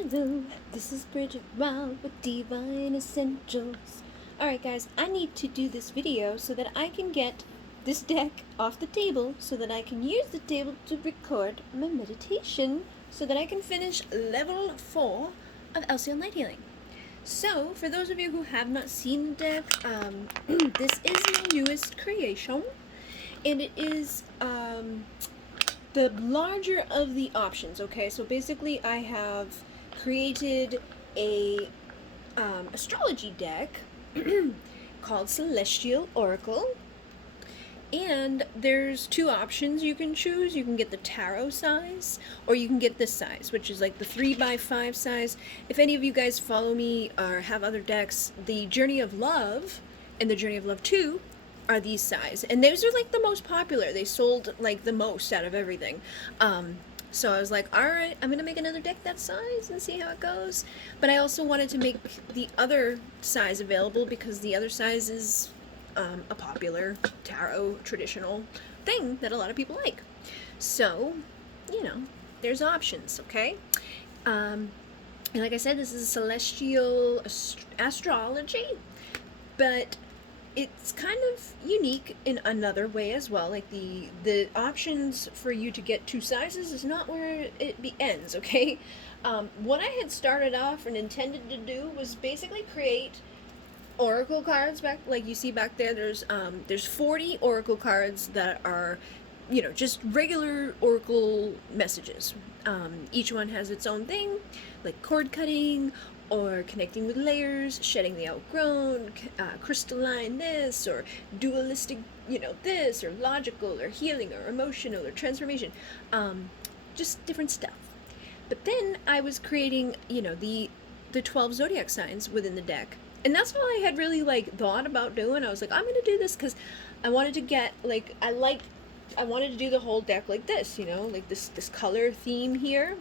Hello, this is Bridget Rau with Divine Essentials. Alright guys, I need to do this video so that I can get this deck off the table so that I can use the table to record my meditation so that I can finish level 4 of LCL Light Healing. So, for those of you who have not seen the deck, this is my newest creation, and it is the larger of the options. Okay, so basically I have created a astrology deck called Celestial Oracle, and there's two options you can choose. You can get the tarot size, or you can get this size, which is like the 3x5 size. If any of you guys follow me or have other decks, the Journey of Love and the Journey of Love 2 are these size, and those are like the most popular. They sold like the most out of everything. So I was like, alright, I'm gonna make another deck that size and see how it goes. But I also wanted to make the other size available because the other size is a popular tarot traditional thing that a lot of people like. So, you know, there's options, okay? And like I said, this is celestial astrology, but it's kind of unique in another way as well. Like the options for you to get two sizes is not where it ends, okay? What I had started off and intended to do was basically create oracle cards back, like you see back there. There's 40 oracle cards that are, you know, just regular oracle messages. Each one has its own thing, like cord cutting, or connecting with layers, shedding the outgrown, crystalline this, or dualistic, you know, this, or logical, or healing, or emotional, or transformation, just different stuff. But then I was creating, you know, the 12 zodiac signs within the deck, and that's what I had really like thought about doing. I was like, I'm gonna do this because I wanted to get like I wanted to do the whole deck like this, you know, like this color theme here,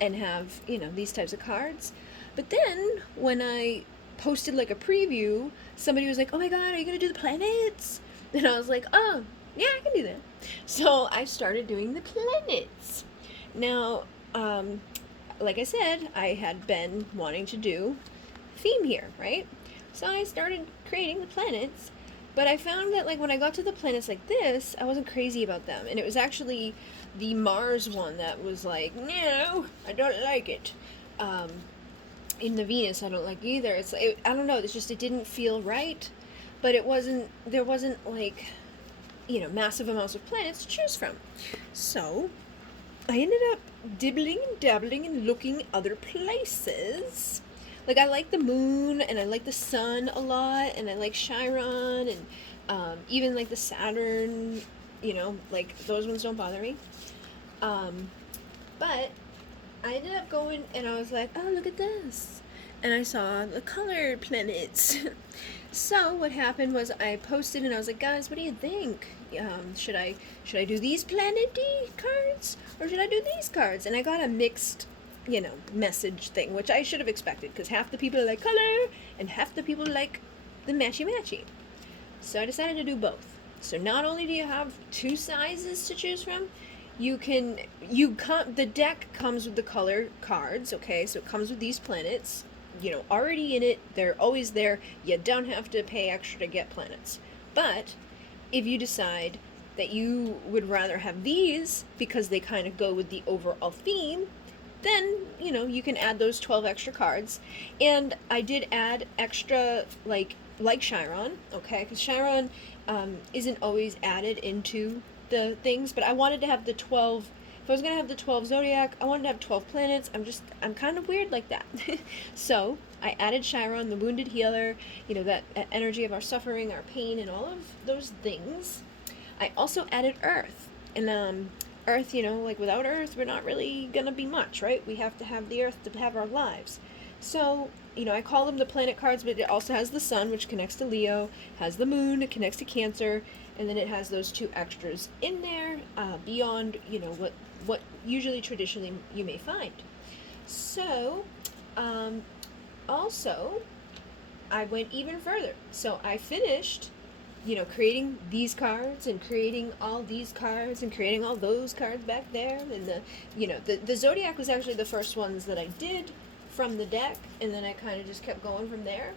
and have, you know, these types of cards. But then when I posted like a preview, somebody was like, oh my god, are you gonna do the planets? And I was like, oh yeah, I can do that. So I started doing the planets. Now, like I said, I had been wanting to do theme here, right? So I started creating the planets, but I found that like when I got to the planets like this, I wasn't crazy about them, and it was actually the Mars one that was like, no, I don't like it. In the Venus, I don't like either. I don't know, it didn't feel right, but there wasn't like, you know, massive amounts of planets to choose from. So I ended up dibbling and dabbling and looking other places. Like, I like the moon, and I like the sun a lot, and I like Chiron, and even like the Saturn, you know, like those ones don't bother me. But I ended up going, and I was like, oh, look at this. And I saw the color planets. So what happened was I posted, and I was like, guys, what do you think? Should I do these planety cards, or should I do these cards? And I got a mixed, you know, message thing, which I should have expected, because half the people like color, and half the people like the matchy-matchy. So I decided to do both. So not only do you have two sizes to choose from, the deck comes with the color cards, okay? So it comes with these planets, you know, already in it. They're always there. You don't have to pay extra to get planets. But if you decide that you would rather have these because they kind of go with the overall theme, then, you know, you can add those 12 extra cards. And I did add extra, like Chiron, okay? Because Chiron isn't always added into the things, but I wanted to have the 12. If I was gonna have the 12 zodiac, I wanted to have 12 planets. I'm kind of weird like that. So I added Chiron, the wounded healer, you know, that energy of our suffering, our pain, and all of those things. I also added Earth, and Earth, you know, like without Earth, we're not really gonna be much, right? We have to have the Earth to have our lives. So, you know, I call them the planet cards, but it also has the sun, which connects to Leo, has the moon, it connects to Cancer, and then it has those two extras in there, beyond, you know, what usually traditionally you may find. So, also, I went even further. So I finished, you know, creating these cards, and creating all these cards, and creating all those cards back there, and the Zodiac was actually the first ones that I did from the deck, and then I kind of just kept going from there.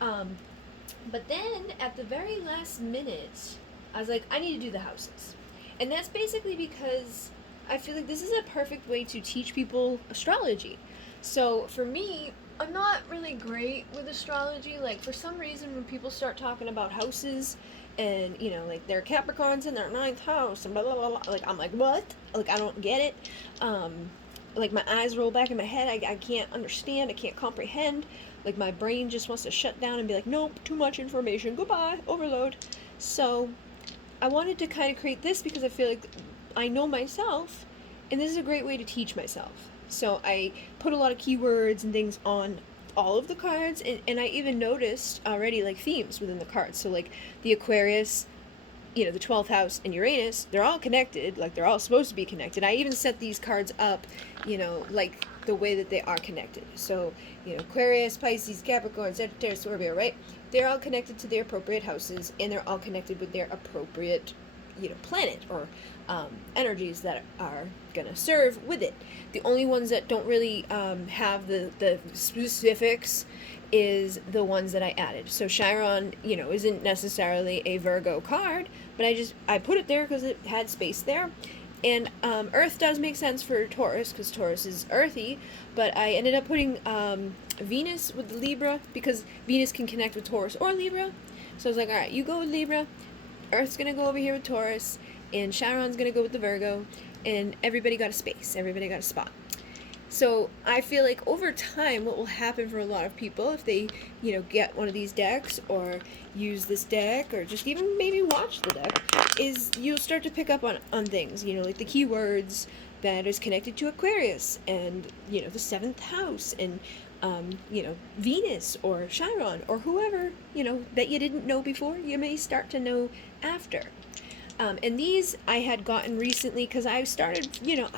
But then at the very last minute, I was like, I need to do the houses. And that's basically because I feel like this is a perfect way to teach people astrology. So for me, I'm not really great with astrology. Like, for some reason, when people start talking about houses and, you know, like their Capricorns in their ninth house and blah, blah, blah, blah, like, I'm like, what? Like, I don't get it. Like, my eyes roll back in my head. I can't understand. I can't comprehend. Like, my brain just wants to shut down and be like, nope, too much information. Goodbye. Overload. So I wanted to kind of create this because I feel like I know myself, and this is a great way to teach myself. So I put a lot of keywords and things on all of the cards, and I even noticed already, like, themes within the cards. So, like, the Aquarius, you know, the 12th house, and Uranus, they're all connected. Like, they're all supposed to be connected. I even set these cards up, you know, like the way that they are connected. So, you know, Aquarius, Pisces, Capricorn, Sagittarius, Scorpio, right? They're all connected to their appropriate houses, and they're all connected with their appropriate, you know, planet or energies that are gonna serve with it. The only ones that don't really have the specifics is the ones that I added. So Chiron, you know, isn't necessarily a Virgo card, but I put it there because it had space there. And Earth does make sense for Taurus because Taurus is earthy, but I ended up putting Venus with the Libra because Venus can connect with Taurus or Libra. So I was like, all right, you go with Libra, Earth's going to go over here with Taurus, and Chiron's going to go with the Virgo, and everybody got a space, everybody got a spot. So I feel like over time what will happen for a lot of people if they, you know, get one of these decks or use this deck or just even maybe watch the deck is you'll start to pick up on things, you know, like the keywords that is connected to Aquarius and, you know, the 7th house and, you know, Venus or Chiron or whoever, you know, that you didn't know before, you may start to know after. And these I had gotten recently because I started, you know,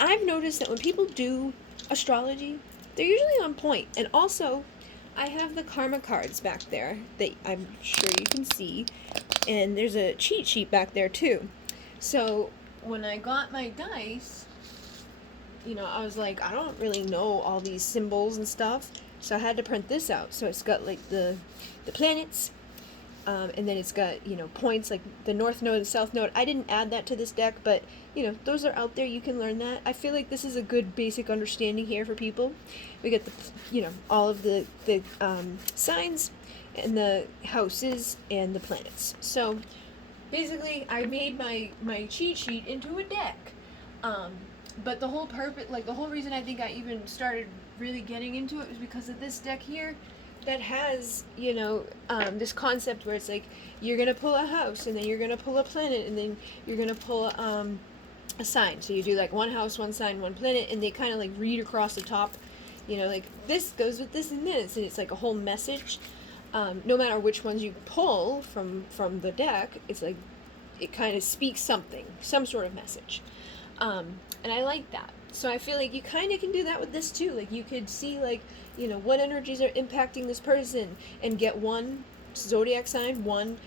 I've noticed that when people do astrology, they're usually on point. And also, I have the karma cards back there that I'm sure you can see. And there's a cheat sheet back there too. So when I got my dice, you know, I was like, I don't really know all these symbols and stuff. So I had to print this out. So it's got like the planets. And then it's got, you know, points like the North Node and South Node. I didn't add that to this deck, but, you know, those are out there. You can learn that. I feel like this is a good basic understanding here for people. We get the, you know, all of the signs and the houses and the planets. So basically, I made my cheat sheet into a deck. But the whole purpose, like the whole reason I think I even started really getting into it was because of this deck here. That has, you know, this concept where it's like you're gonna pull a house and then you're gonna pull a planet and then you're gonna pull a sign. So you do like one house, one sign, one planet, and they kind of like read across the top, you know, like this goes with this and this, and it's like a whole message. No matter which ones you pull from the deck, it's like it kind of speaks something, some sort of message, and I like that. So I feel like you kind of can do that with this too. Like you could see like, you know, what energies are impacting this person and get one zodiac sign, one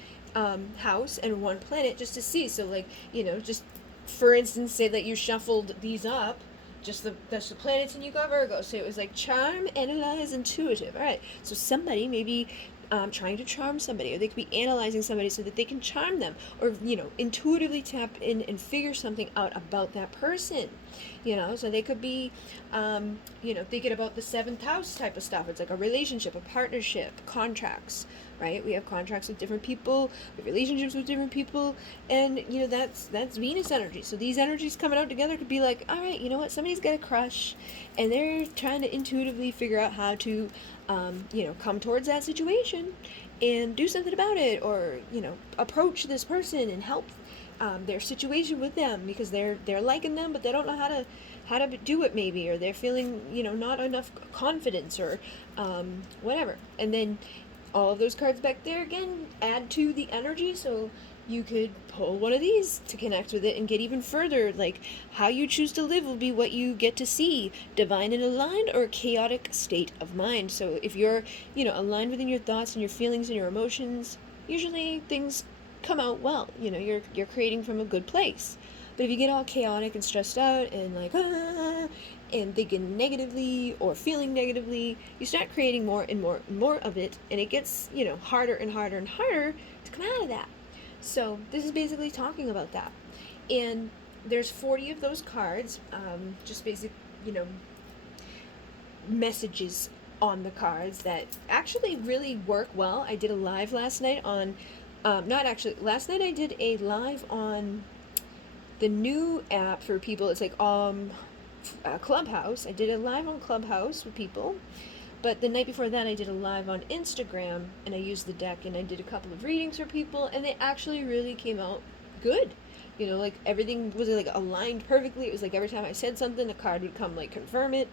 house, and one planet just to see. So like, you know, just for instance, say that you shuffled these up, just that's the planets and you got Virgo. So it was like charm, analyze, intuitive. All right. So somebody maybe trying to charm somebody, or they could be analyzing somebody so that they can charm them, or, you know, intuitively tap in and figure something out about that person, you know. So they could be, you know, thinking about the 7th house type of stuff. It's like a relationship, a partnership, contracts, right? We have contracts with different people, we have relationships with different people, and, you know, that's Venus energy. So these energies coming out together could be like, all right, you know what, somebody's got a crush, and they're trying to intuitively figure out how to, you know, come towards that situation and do something about it, or, you know, approach this person and help their situation with them because they're liking them, but they don't know how to do it maybe, or they're feeling, you know, not enough confidence or whatever. And then all of those cards back there again add to the energy, so you could pull one of these to connect with it and get even further. Like, how you choose to live will be what you get to see, divine and aligned or chaotic state of mind. So if you're, you know, aligned within your thoughts and your feelings and your emotions, usually things come out well. You know, you're creating from a good place. But if you get all chaotic and stressed out and like, and thinking negatively or feeling negatively, you start creating more and more and more of it, and it gets, harder and harder and harder to come out of that. So this is basically talking about that. And there's 40 of those cards, just basic, messages on the cards that actually really work well. I did a live last night on, last night I did a live on the new app for people. It's like Clubhouse. I did a live on Clubhouse with people, but the night before that I did a live on Instagram, and I used the deck, and I did a couple of readings for people, and they actually really came out good. Like everything was like aligned perfectly. It was like every time I said something, a card would come like confirm it,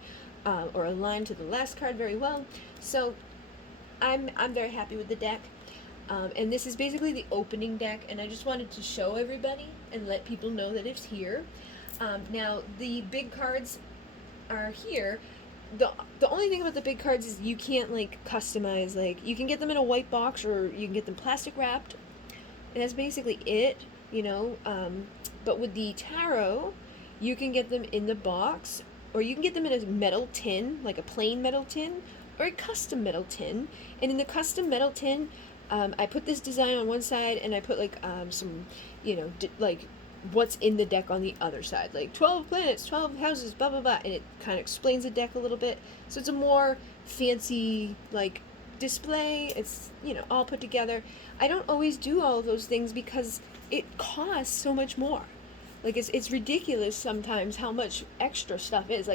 or align to the last card very well. So I'm very happy with the deck. And this is basically the opening deck, and I just wanted to show everybody and let people know that it's here. Now, the big cards are here. The only thing about the big cards is you can't, customize. You can get them in a white box, or you can get them plastic wrapped, and that's basically it, But with the tarot, you can get them in the box, or you can get them in a metal tin, like a plain metal tin, or a custom metal tin. And in the custom metal tin, I put this design on one side, and I put some, what's in the deck on the other side, like 12 planets, 12 houses, blah blah blah, and it kind of explains the deck a little bit. So it's a more fancy display. It's all put together. I don't always do all of those things because it costs so much more. It's ridiculous sometimes how much extra stuff is.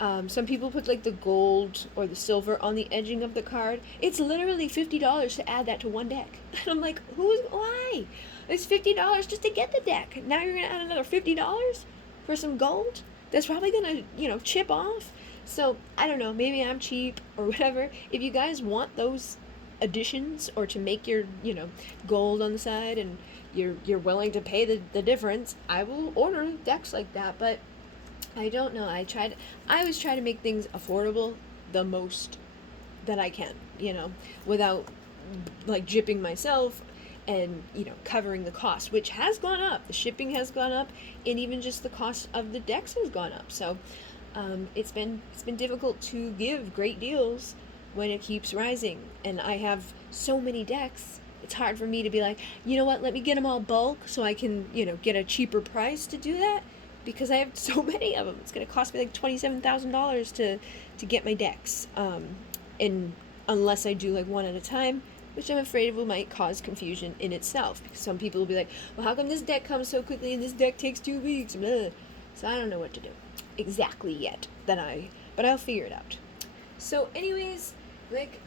Some people put the gold or the silver on the edging of the card. It's literally $50 to add that to one deck. And I'm like, why? It's $50 just to get the deck. Now you're gonna add another $50 for some gold? That's probably gonna, chip off. So I don't know, maybe I'm cheap or whatever. If you guys want those additions, or to make your, gold on the side, and you're willing to pay the difference, I will order decks like that. But I don't know. I always try to make things affordable the most that I can, without gypping myself and, covering the cost, which has gone up. The shipping has gone up, and even just the cost of the decks has gone up. So it's been difficult to give great deals when it keeps rising. And I have so many decks. It's hard for me to be like, you know what, let me get them all bulk so I can, get a cheaper price to do that, because I have so many of them. It's going to cost me $27,000 to get my decks. And unless I do one at a time, which I'm afraid might cause confusion in itself, because some people will be like, well, how come this deck comes so quickly and this deck takes 2 weeks? Blah. So I don't know what to do exactly yet, but I'll figure it out. So anyways, like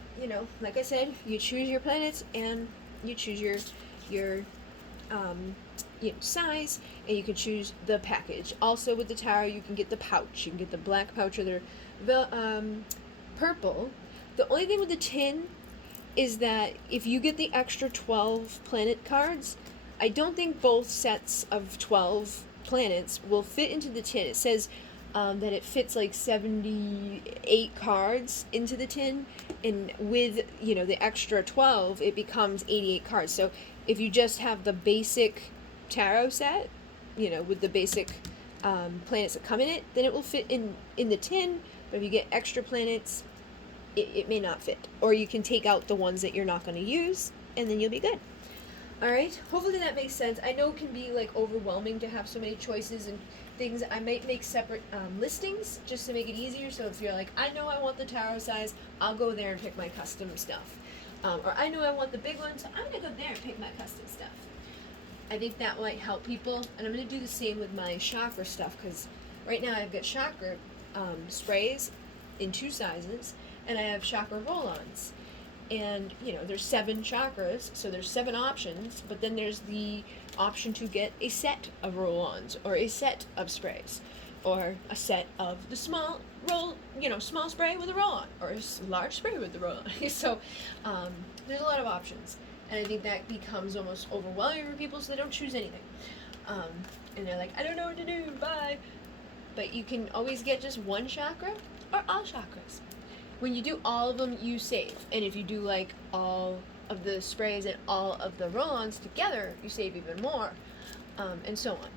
I said, you choose your planets, and you choose your size, and you can choose the package. Also with the tarot, you can get the pouch. You can get the black pouch or the purple. The only thing with the tin is that if you get the extra 12 planet cards, I don't think both sets of 12 planets will fit into the tin. It says that it fits 78 cards into the tin, and with the extra 12, it becomes 88 cards. So if you just have the basic tarot set, with the basic planets that come in it, then it will fit in the tin. But if you get extra planets, it may not fit, or you can take out the ones that you're not going to use, and then you'll be good. Alright, hopefully that makes sense. I know it can be overwhelming to have so many choices and things. I might make separate listings just to make it easier. So if you're I know I want the tarot size, I'll go there and pick my custom stuff. Or I know I want the big one, so I'm going to go there and pick my custom stuff. I think that might help people. And I'm going to do the same with my chakra stuff, because right now I've got chakra sprays in 2 sizes, and I have chakra roll-ons. And, there's 7 chakras, so there's 7 options, but then there's the option to get a set of roll-ons, or a set of sprays, or a set of the small spray with a roll-on, or a large spray with the roll-on. So, there's a lot of options, and I think that becomes almost overwhelming for people, so they don't choose anything. And they're like, I don't know what to do, bye. But you can always get just one chakra, or all chakras. When you do all of them, you save. And if you do all of the sprays and all of the roll-ons together, you save even more, and so on.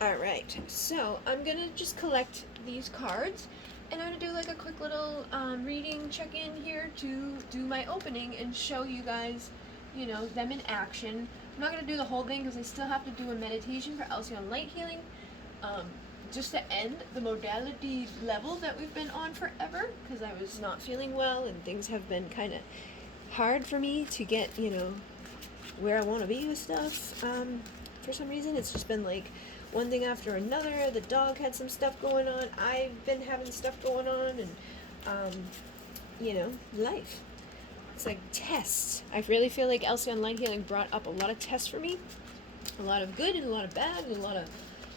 Alright, so I'm gonna just collect these cards, and I'm going to do like a quick little reading check-in here to do my opening and show you guys, you know, them in action. I'm not going to do the whole thing because I still have to do a meditation for Alcyon light healing, just to end the modality level that we've been on forever, because I was not feeling well and things have been kind of hard for me to get, you know, where I want to be with stuff. For some reason, it's just been like one thing after another. The dog had some stuff going on. I've been having stuff going on, and you know, life. It's like tests. I really feel like Alcyon Light Healing brought up a lot of tests for me. A lot of good and a lot of bad and a lot of,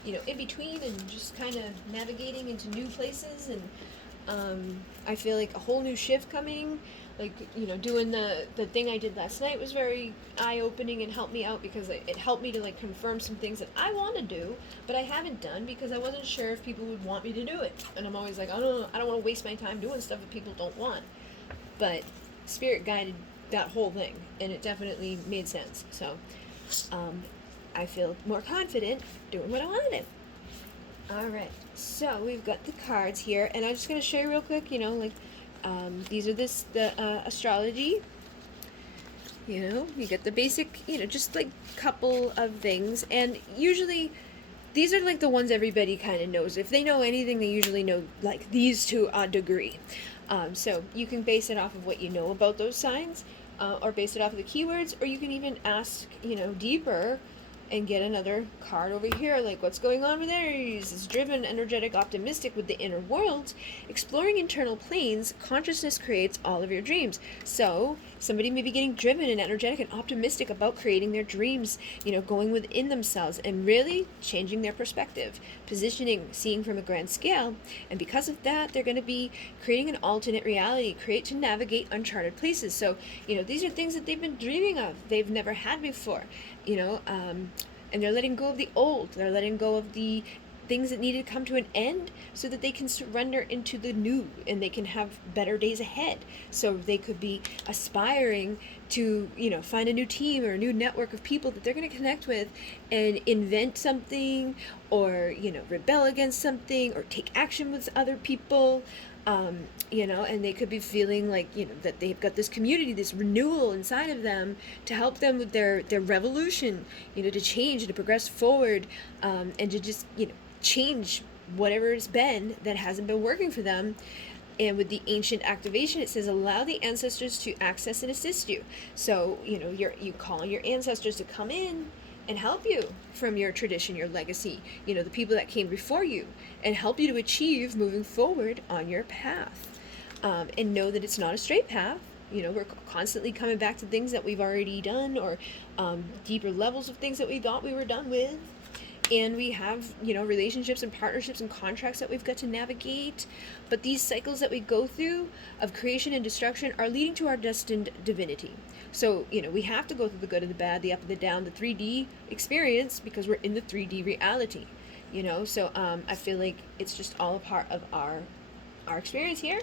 you know, in between, and just kind of navigating into new places. And I feel like a whole new shift coming. Like, you know, doing the thing I did last night was very eye-opening and helped me out, because it helped me to like confirm some things that I want to do, but I haven't done because I wasn't sure if people would want me to do it. And I'm always like, I don't want to waste my time doing stuff that people don't want. But Spirit guided that whole thing, and it definitely made sense. So I feel more confident doing what I want to do. Alright, so we've got the cards here, and I'm just going to show you real quick, you know, like, these are the astrology, you know, you get the basic, you know, just like couple of things, and usually these are like the ones everybody kind of knows. If they know anything, they usually know like these to a degree. So you can base it off of what you know about those signs, or base it off of the keywords, or you can even ask, you know, deeper and get another card over here, like what's going on with Aries is driven, energetic, optimistic with the inner world, exploring internal planes, consciousness creates all of your dreams. So somebody may be getting driven and energetic and optimistic about creating their dreams, you know, going within themselves and really changing their perspective, positioning, seeing from a grand scale. And because of that, they're going to be creating an alternate reality, create to navigate uncharted places. So, you know, these are things that they've been dreaming of, they've never had before, you know, and they're letting go of the old, they're letting go of the things that needed to come to an end so that they can surrender into the new and they can have better days ahead. So they could be aspiring to, you know, find a new team or a new network of people that they're going to connect with and invent something, or, you know, rebel against something, or take action with other people. You know, and they could be feeling like, you know, that they've got this community, this renewal inside of them to help them with their revolution, you know, to change and to progress forward, and to just, you know, change whatever it's been that hasn't been working for them. And with the ancient activation, it says allow the ancestors to access and assist you. So, you know, you call on your ancestors to come in and help you from your tradition, your legacy, you know, the people that came before you, and help you to achieve moving forward on your path. And know that it's not a straight path. You know, we're constantly coming back to things that we've already done, or deeper levels of things that we thought we were done with. And we have, you know, relationships and partnerships and contracts that we've got to navigate. But these cycles that we go through of creation and destruction are leading to our destined divinity. So, you know, we have to go through the good and the bad, the up and the down, the 3D experience, because we're in the 3D reality, you know. So I feel like it's just all a part of our experience here.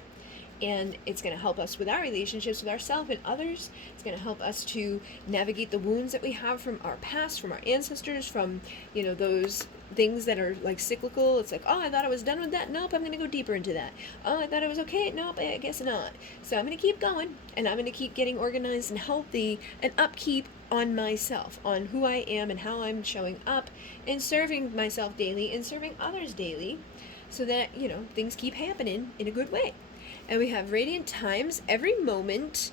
And it's going to help us with our relationships with ourselves and others. It's going to help us to navigate the wounds that we have from our past, from our ancestors, from, you know, those things that are like cyclical. It's like, oh, I thought I was done with that. Nope, I'm going to go deeper into that. Oh, I thought I was okay. Nope, I guess not. So I'm going to keep going, and I'm going to keep getting organized and healthy and upkeep on myself, on who I am and how I'm showing up and serving myself daily and serving others daily, so that, you know, things keep happening in a good way. And we have radiant times. Every moment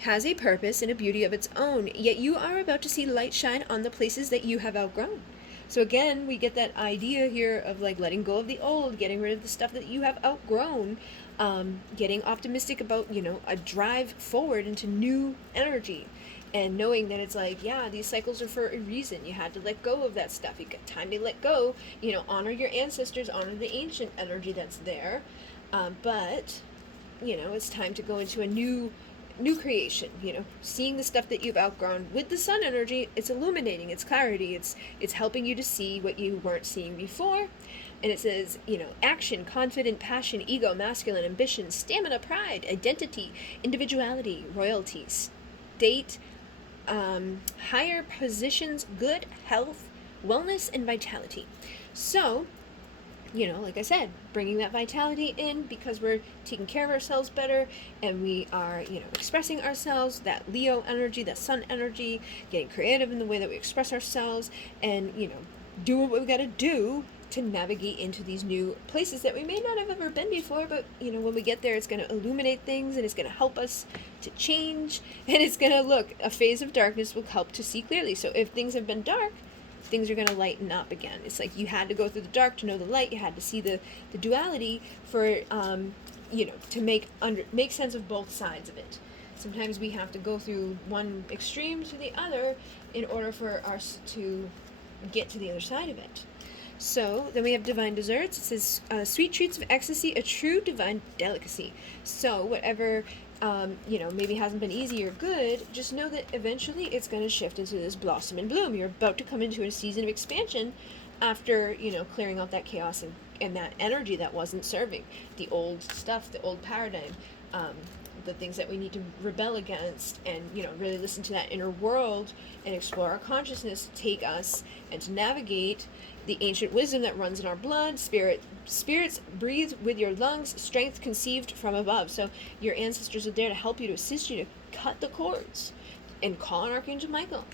has a purpose and a beauty of its own, yet you are about to see light shine on the places that you have outgrown. So again, we get that idea here of like letting go of the old, getting rid of the stuff that you have outgrown, getting optimistic about, you know, a drive forward into new energy, and knowing that it's like, yeah, these cycles are for a reason. You had to let go of that stuff. You got time to let go, you know, honor your ancestors, honor the ancient energy that's there. But, you know, it's time to go into a new creation, you know, seeing the stuff that you've outgrown. With the sun energy, it's illuminating, it's clarity, it's helping you to see what you weren't seeing before. And it says, you know, action, confident, passion, ego, masculine, ambition, stamina, pride, identity, individuality, royalty, state, higher positions, good health, wellness, and vitality. So like I said, bringing that vitality in because we're taking care of ourselves better and we are, expressing ourselves, that Leo energy, that sun energy, getting creative in the way that we express ourselves and, doing what we got to do to navigate into these new places that we may not have ever been before, but, when we get there, it's going to illuminate things and it's going to help us to change and it's going to look, a phase of darkness will help to see clearly. So if things have been dark, things are going to lighten up again. It's like you had to go through the dark to know the light. You had to see the duality for, to make sense of both sides of it. Sometimes we have to go through one extreme to the other in order for us to get to the other side of it. So then we have divine desserts. It says, sweet treats of ecstasy, a true divine delicacy. So whatever maybe hasn't been easy or good, just know that eventually it's going to shift into this blossom and bloom. You're about to come into a season of expansion after, clearing out that chaos and that energy that wasn't serving. The old stuff, the old paradigm, the things that we need to rebel against and, really listen to that inner world and explore our consciousness to take us and to navigate the ancient wisdom that runs in our blood. Spirits breathe with your lungs, strength conceived from above. So your ancestors are there to help you, to assist you, to cut the cords, and call on Archangel Michael.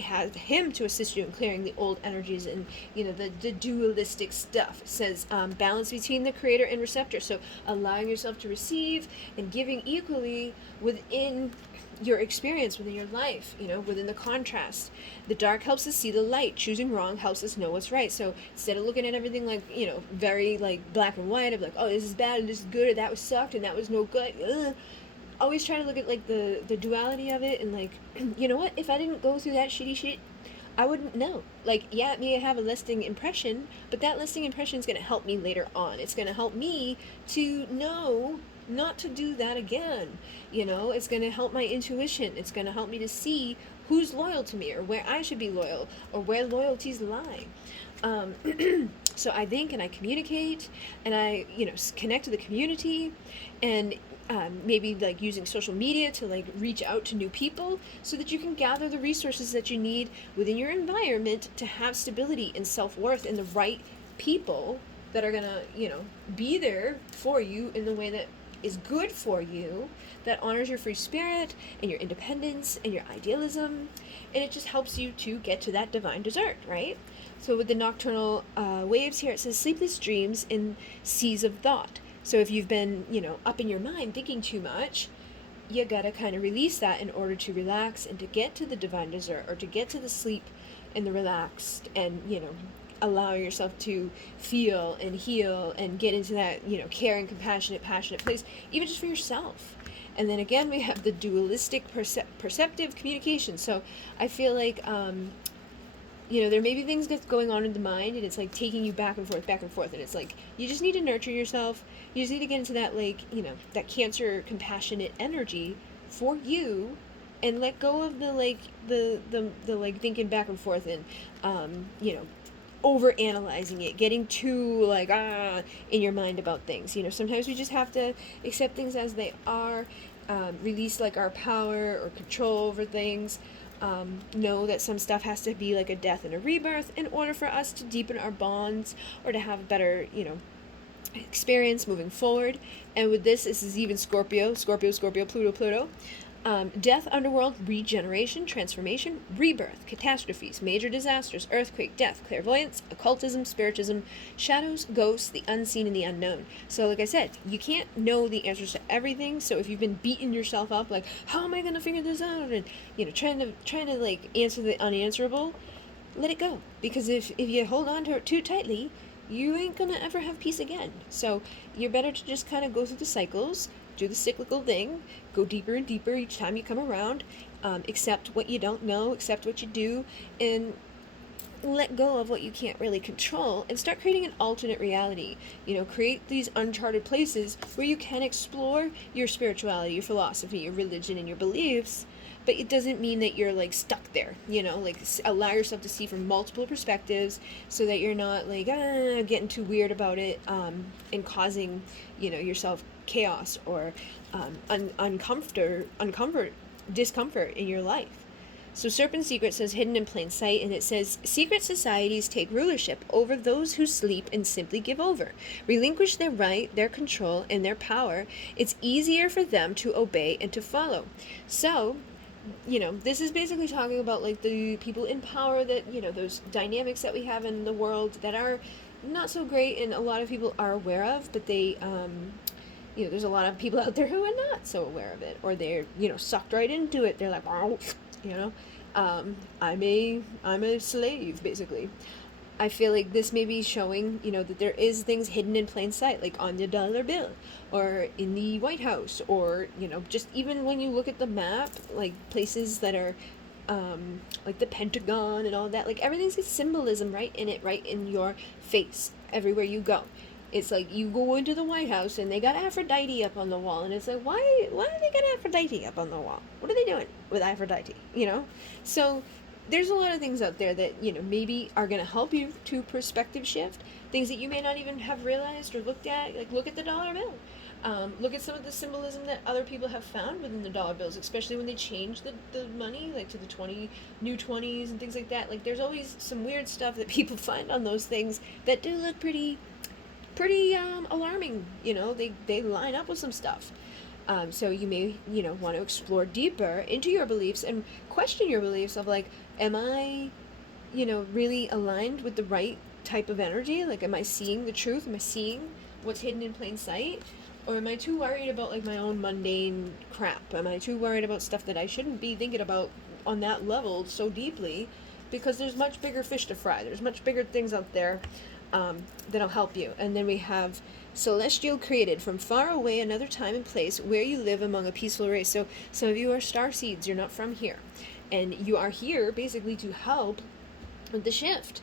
Have him to assist you in clearing the old energies and, the dualistic stuff. It says balance between the creator and receptor. So allowing yourself to receive and giving equally within your experience, within your life, within the contrast. The dark helps us see the light. Choosing wrong helps us know what's right. So instead of looking at everything like, very like black and white, of like, oh, this is bad and this is good, or that was sucked and that was no good. Always try to look at like the duality of it and like, you know what, if I didn't go through that shitty shit, I wouldn't know. Like, yeah, it may have a lasting impression, but that lasting impression is going to help me later on. It's going to help me to know not to do that again. It's going to help my intuition. It's going to help me to see who's loyal to me or where I should be loyal or where loyalties lie. So I think and I communicate and I, connect to the community and maybe like using social media to like reach out to new people so that you can gather the resources that you need within your environment to have stability and self-worth and the right people that are gonna, be there for you in the way that is good for you, that honors your free spirit and your independence and your idealism, and it just helps you to get to that divine dessert, right? So with the nocturnal waves here, it says sleepless dreams in seas of thought. So if you've been, up in your mind thinking too much, you gotta kind of release that in order to relax and to get to the divine dessert or to get to the sleep and the relaxed and, allow yourself to feel and heal and get into that, caring, compassionate, passionate place, even just for yourself. And then again, we have the dualistic perceptive communication. So I feel like, there may be things that's going on in the mind and it's like taking you back and forth. And it's like, you just need to nurture yourself. You just need to get into that, like, that Cancer compassionate energy for you and let go of the, like, the like thinking back and forth and, over analyzing it, getting too like in your mind about things. Sometimes we just have to accept things as they are, release like our power or control over things, know that some stuff has to be like a death and a rebirth in order for us to deepen our bonds or to have a better, experience moving forward. And with this is even Scorpio, Pluto. Death, underworld, regeneration, transformation, rebirth, catastrophes, major disasters, earthquake, death, clairvoyance, occultism, spiritism, shadows, ghosts, the unseen and the unknown. So like I said, you can't know the answers to everything. So if you've been beating yourself up like, how am I going to figure this out? And, trying to like answer the unanswerable, let it go. Because if you hold on to it too tightly, you ain't going to ever have peace again. So you're better to just kind of go through the cycles, do the cyclical thing, go deeper and deeper each time you come around, accept what you don't know, accept what you do, and let go of what you can't really control and start creating an alternate reality. Create these uncharted places where you can explore your spirituality, your philosophy, your religion, and your beliefs, but it doesn't mean that you're like stuck there. Like allow yourself to see from multiple perspectives so that you're not like getting too weird about it and causing yourself chaos or discomfort in your life. So Serpent Secret says hidden in plain sight, and it says secret societies take rulership over those who sleep and simply give over. Relinquish their right, their control, and their power. It's easier for them to obey and to follow. So, this is basically talking about like the people in power that, those dynamics that we have in the world that are not so great and a lot of people are aware of, but they, there's a lot of people out there who are not so aware of it, or they're, sucked right into it. They're like, wow, I'm a slave, basically. I feel like this may be showing, that there is things hidden in plain sight, like on the dollar bill, or in the White House, or, just even when you look at the map, like places that are, like the Pentagon and all that, like everything's got symbolism right in it, right in your face, everywhere you go. It's like you go into the White House and they got Aphrodite up on the wall, and it's like, why do they got Aphrodite up on the wall? What are they doing with Aphrodite? So there's a lot of things out there that maybe are going to help you to perspective shift, things that you may not even have realized or looked at. Like look at the dollar bill. Look at some of the symbolism that other people have found within the dollar bills, especially when they change the money, like to the new 20s and things like that. Like there's always some weird stuff that people find on those things that do look pretty alarming. They line up with some stuff. So you may want to explore deeper into your beliefs and question your beliefs of like, am I really aligned with the right type of energy? Like, am I seeing the truth? Am I seeing what's hidden in plain sight? Or am I too worried about like my own mundane crap? Am I too worried about stuff that I shouldn't be thinking about on that level so deeply? Because there's much bigger fish to fry. There's much bigger things out there that'll help you. And then we have celestial, created from far away, another time and place where you live among a peaceful race. So some of you are star seeds. You're not from here, and you are here basically to help with the shift.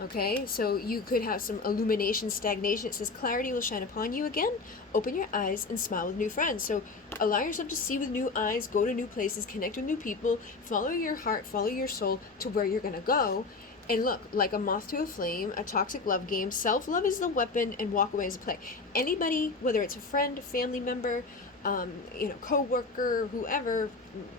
Okay, so you could have some illumination, stagnation. It says clarity will shine upon you again. Open your eyes and smile with new friends. So allow yourself to see with new eyes, go to new places, connect with new people, follow your heart, follow your soul to where you're going to go. And look, like a moth to a flame, a toxic love game, self-love is the weapon and walk away is the play. Anybody, whether it's a friend, a family member, co-worker, whoever,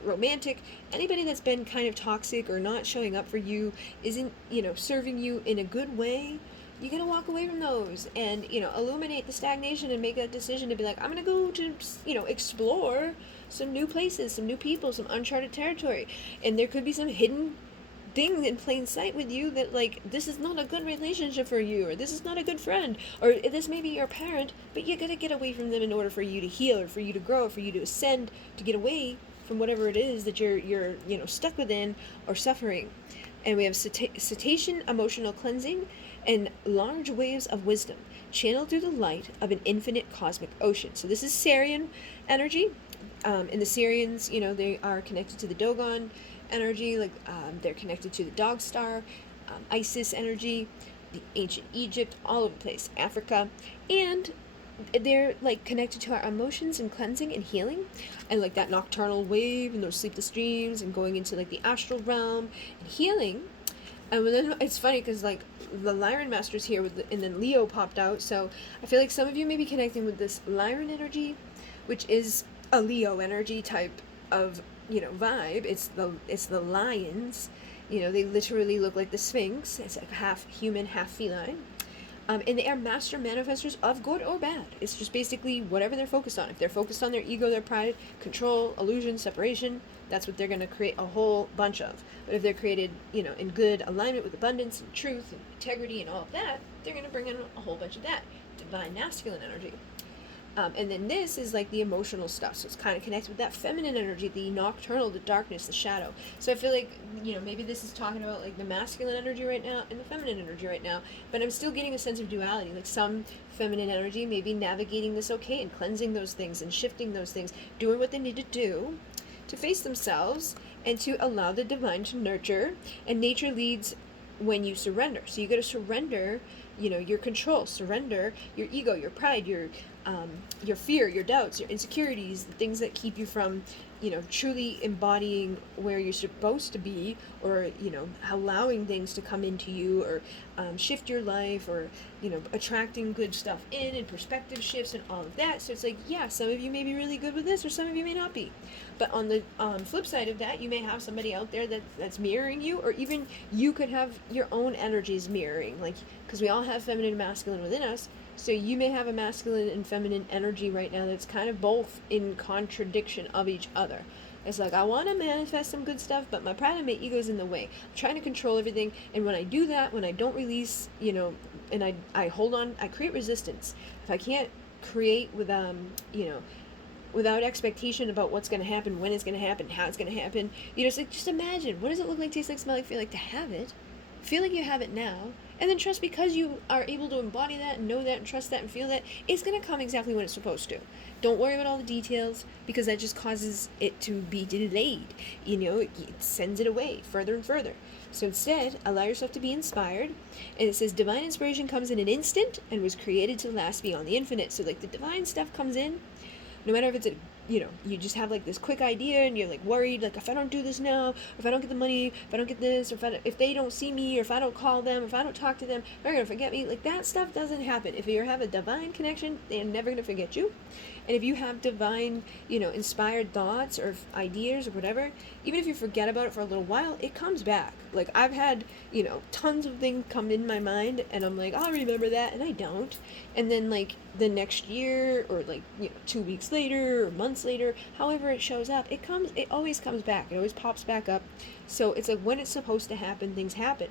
romantic, anybody that's been kind of toxic or not showing up for you, isn't, serving you in a good way, you gotta walk away from those and, illuminate the stagnation and make a decision to be like, I'm gonna go to, explore some new places, some new people, some uncharted territory. And there could be some hidden thing in plain sight with you that like, this is not a good relationship for you, or this is not a good friend, or this may be your parent, but you gotta get away from them in order for you to heal, or for you to grow, or for you to ascend, to get away from whatever it is that you're stuck within or suffering. And we have cetacean emotional cleansing and large waves of wisdom channeled through the light of an infinite cosmic ocean. So this is Sarian energy. And the Sarians, they are connected to the Dogon energy, like they're connected to the dog star, Isis energy, the ancient Egypt, all over the place, Africa, and they're like connected to our emotions and cleansing and healing, and like that nocturnal wave and those sleepless dreams and going into like the astral realm and healing. And then it's funny because like the Lyran Master's here and then Leo popped out, so I feel like some of you may be connecting with this Lyran energy, which is a Leo energy type of vibe. It's the lions. They literally look like the Sphinx. It's like half human, half feline. And they are master manifestors of good or bad. It's just basically whatever they're focused on. If they're focused on their ego, their pride, control, illusion, separation, that's what they're going to create a whole bunch of. But if they're created, in good alignment with abundance and truth and integrity and all of that, they're going to bring in a whole bunch of that. Divine masculine energy. And then this is like the emotional stuff. So it's kind of connected with that feminine energy, the nocturnal, the darkness, the shadow. So I feel like, maybe this is talking about like the masculine energy right now and the feminine energy right now. But I'm still getting a sense of duality. Like some feminine energy may be navigating this okay and cleansing those things and shifting those things, doing what they need to do to face themselves and to allow the divine to nurture. And nature leads when you surrender. So you got to surrender your control, surrender, your ego, your pride, your fear, your doubts, your insecurities, the things that keep you from, truly embodying where you're supposed to be, or, allowing things to come into you, or shift your life, or, attracting good stuff in, and perspective shifts and all of that. So it's like, yeah, some of you may be really good with this, or some of you may not be. But on the flip side of that, you may have somebody out there that's mirroring you, or even you could have your own energies mirroring, like, because we all have feminine and masculine within us. So you may have a masculine and feminine energy right now that's kind of both in contradiction of each other. It's like, I want to manifest some good stuff, but my pride and my ego is in the way. I'm trying to control everything, and when I do that, when I don't release, and I hold on, I create resistance. If I can't create with, without expectation about what's going to happen, when it's going to happen, how it's going to happen, it's like, just imagine, what does it look like, taste like, smell like, feel like to have it? Feel like you have it now, and then trust, because you are able to embody that and know that and trust that and feel that, it's going to come exactly when it's supposed to. Don't worry about all the details, because that just causes it to be delayed. It sends it away further and further. So instead, allow yourself to be inspired. And it says divine inspiration comes in an instant and was created to last beyond the infinite. So like the divine stuff comes in, no matter if it's you just have like this quick idea and you're like worried, like, if I don't do this now, or if I don't get the money, if I don't get this, or if they don't see me, or if I don't call them, or if I don't talk to them, they're going to forget me. Like, that stuff doesn't happen. If you have a divine connection, they're never going to forget you. And if you have divine, inspired thoughts or ideas or whatever, even if you forget about it for a little while, it comes back. Like, I've had, tons of things come in my mind, and I'm like, I'll remember that, and I don't. And then, like, the next year, or like, 2 weeks later, or months later, however it shows up, it always comes back. It always pops back up. So it's like, when it's supposed to happen, things happen.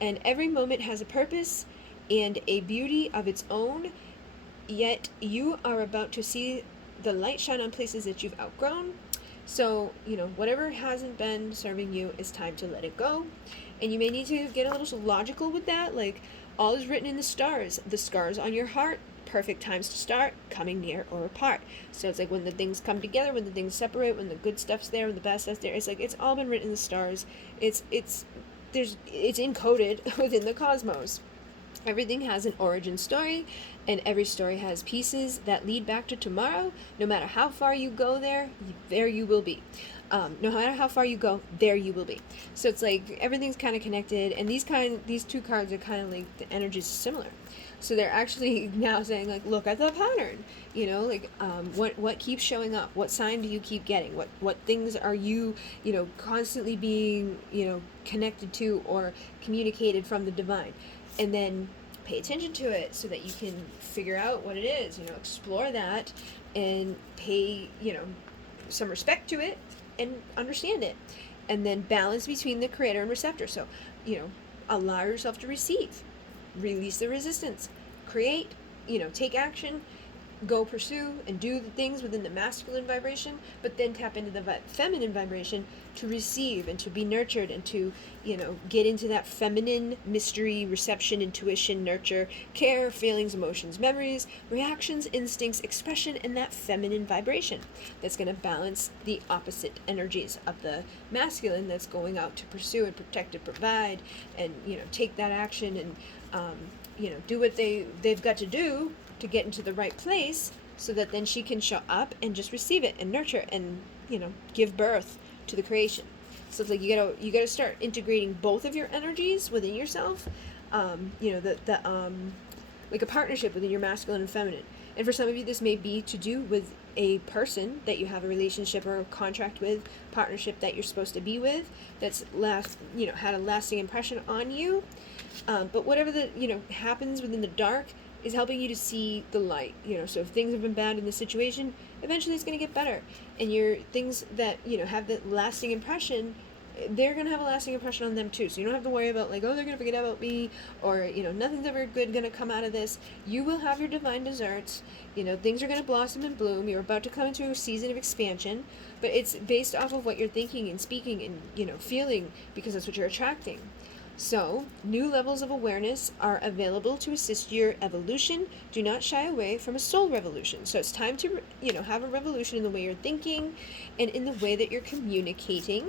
And every moment has a purpose and a beauty of its own. Yet you are about to see the light shine on places that you've outgrown. So, whatever hasn't been serving you, it's time to let it go. And you may need to get a little logical with that. Like, all is written in the stars. The scars on your heart, perfect times to start, coming near or apart. So it's like, when the things come together, when the things separate, when the good stuff's there, when the bad stuff's there, it's like, it's all been written in the stars. It's encoded within the cosmos. Everything has an origin story, and every story has pieces that lead back to tomorrow. No matter how far you go there you will be. No matter how far you go, there you will be. So it's like, everything's kind of connected, and these two cards are kind of like, the energies are similar. So they're actually now saying, like, look at the pattern. What keeps showing up? What sign do you keep getting? What things are you, constantly being, connected to or communicated from the divine? And then pay attention to it so that you can figure out what it is, explore that, and pay, some respect to it and understand it. And then balance between the creator and receptor. So, allow yourself to receive, release the resistance, create, take action, go pursue and do the things within the masculine vibration, but then tap into the feminine vibration to receive and to be nurtured, and to, get into that feminine mystery, reception, intuition, nurture, care, feelings, emotions, memories, reactions, instincts, expression, and that feminine vibration that's going to balance the opposite energies of the masculine that's going out to pursue and protect and provide, and, take that action, and, do what they've got to do to get into the right place, so that then she can show up and just receive it and nurture and, give birth to the creation. So it's like, you gotta start integrating both of your energies within yourself. Like a partnership within your masculine and feminine. And for some of you, this may be to do with a person that you have a relationship or a contract with, partnership that you're supposed to be with, that's had a lasting impression on you. But whatever happens within the dark is helping you to see the light. So if things have been bad in the situation, eventually it's going to get better. And your things that, have the lasting impression, they're going to have a lasting impression on them too. So you don't have to worry about, like, oh, they're going to forget about me, or, nothing's ever good going to come out of this. You will have your divine desserts. Things are going to blossom and bloom. You're about to come into a season of expansion, but it's based off of what you're thinking and speaking and, feeling, because that's what you're attracting. So, new levels of awareness are available to assist your evolution. Do not shy away from a soul revolution. So it's time to, have a revolution in the way you're thinking and in the way that you're communicating.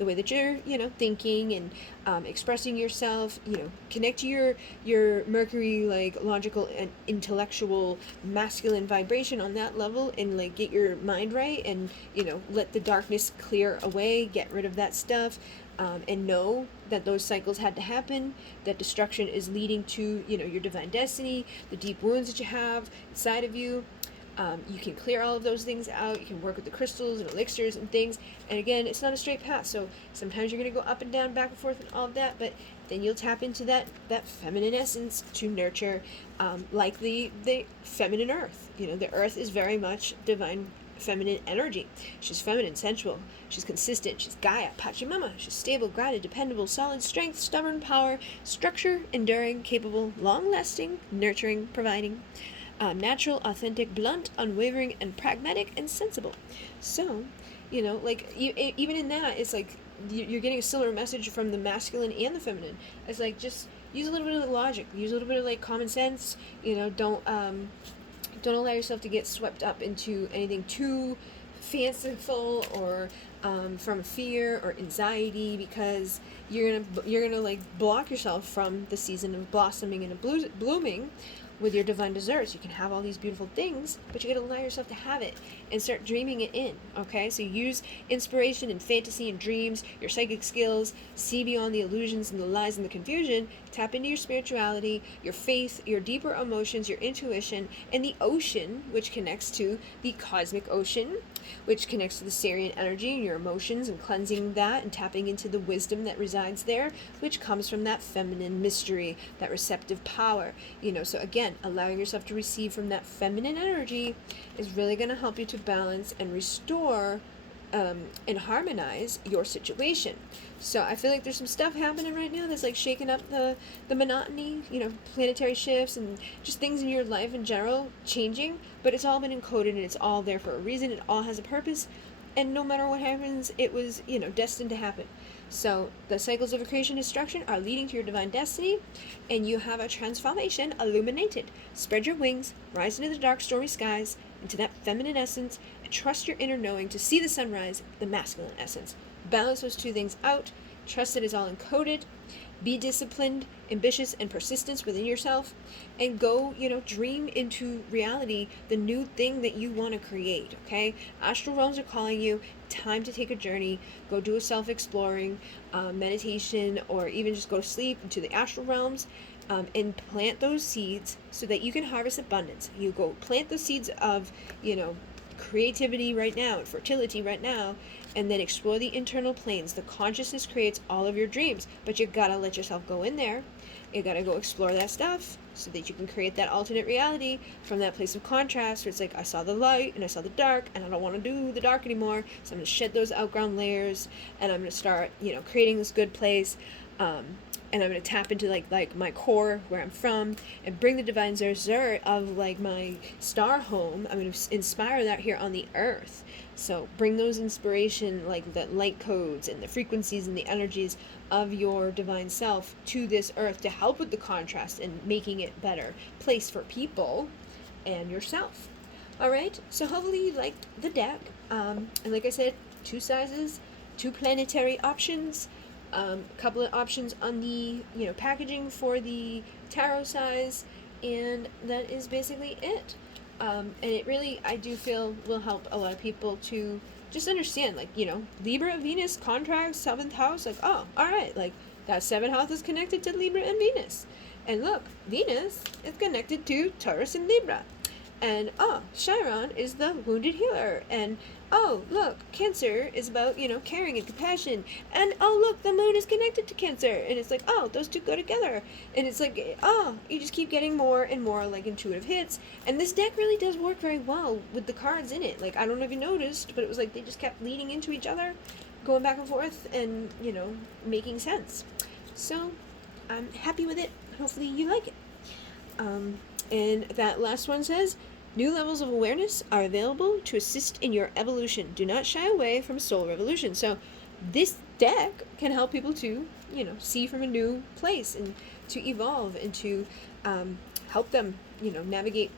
the way that you're, thinking and expressing yourself, connect to your Mercury, like logical and intellectual masculine vibration on that level, and like get your mind right, and let the darkness clear away, get rid of that stuff, and know that those cycles had to happen, that destruction is leading to your divine destiny, the deep wounds that you have inside of you. You can clear all of those things out. You can work with the crystals and elixirs and things. And again, it's not a straight path. So sometimes you're going to go up and down, back and forth, and all of that. But then you'll tap into that feminine essence to nurture, like the feminine earth. The earth is very much divine feminine energy. She's feminine, sensual. She's consistent. She's Gaia, Pachamama. She's stable, grounded, dependable, solid, strength, stubborn, power, structure, enduring, capable, long-lasting, nurturing, providing. Natural, authentic, blunt, unwavering, and pragmatic and sensible. So, like even in that, it's like you're getting a similar message from the masculine and the feminine. It's like just use a little bit of logic, use a little bit of like common sense. Don't allow yourself to get swept up into anything too fanciful or from fear or anxiety, because you're gonna like block yourself from the season of blossoming and blooming with your divine desserts. You can have all these beautiful things, but you got to allow yourself to have it and start dreaming it in, okay? So use inspiration and fantasy and dreams, your psychic skills, see beyond the illusions and the lies and the confusion, tap into your spirituality, your faith, your deeper emotions, your intuition, and the ocean, which connects to the cosmic ocean, which connects to the Sirian energy and your emotions, and cleansing that and tapping into the wisdom that resides there, which comes from that feminine mystery, that receptive power. So again, allowing yourself to receive from that feminine energy is really going to help you to balance and restore and harmonize your situation. So I feel like there's some stuff happening right now that's like shaking up the monotony, planetary shifts and just things in your life in general changing, but it's all been encoded and it's all there for a reason. It all has a purpose, and no matter what happens, it was, destined to happen. So the cycles of creation and destruction are leading to your divine destiny, and you have a transformation illuminated. Spread your wings, rise into the dark, stormy skies, into that feminine essence, and trust your inner knowing to see the sunrise, the masculine essence. Balance those two things out. Trust that it's all encoded. Be disciplined, ambitious, and persistent within yourself, and go, dream into reality the new thing that you want to create, okay? Astral realms are calling you. Time to take a journey. Go do a self-exploring, meditation, or even just go to sleep into the astral realms, and plant those seeds so that you can harvest abundance. You go plant the seeds of, creativity right now and fertility right now, and then explore the internal planes. The consciousness creates all of your dreams, but you gotta let yourself go in there. You gotta go explore that stuff so that you can create that alternate reality from that place of contrast where it's like, I saw the light and I saw the dark, and I don't want to do the dark anymore, so I'm gonna shed those outground layers, and I'm gonna start creating this good place, and I'm going to tap into like my core, where I'm from, and bring the divine zerzer of like my star home. I'm going to inspire that here on the earth. So bring those inspiration, like the light codes and the frequencies and the energies of your divine self to this earth to help with the contrast and making it better place for people and yourself. All right, so hopefully you liked the deck. And like I said, 2 sizes, 2 planetary options. A couple of options on the packaging for the tarot size, and that is basically it. And it really, I do feel, will help a lot of people to just understand, like, Libra, Venus, contracts, 7th house, like, oh, alright, like, that 7th house is connected to Libra and Venus. And look, Venus is connected to Taurus and Libra. And, oh, Chiron is the wounded healer. And, oh, look, Cancer is about, caring and compassion. And, oh, look, the moon is connected to Cancer. And it's like, oh, those two go together. And it's like, oh, you just keep getting more and more, like, intuitive hits. And this deck really does work very well with the cards in it. Like, I don't know if you noticed, but it was like they just kept leading into each other, going back and forth, and, making sense. So, I'm happy with it. Hopefully you like it. And that last one says, new levels of awareness are available to assist in your evolution. Do not shy away from soul revolution. So this deck can help people to, see from a new place and to evolve and to help them, navigate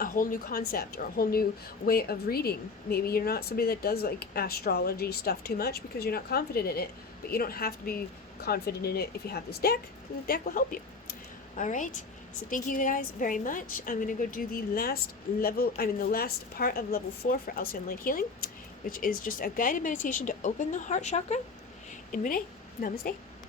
a whole new concept or a whole new way of reading. Maybe you're not somebody that does like astrology stuff too much because you're not confident in it, but you don't have to be confident in it if you have this deck, because the deck will help you. All right, so thank you guys very much. I'm going to go do the last part of level 4 for Alcyon Light Healing, which is just a guided meditation to open the heart chakra. In Renee, namaste.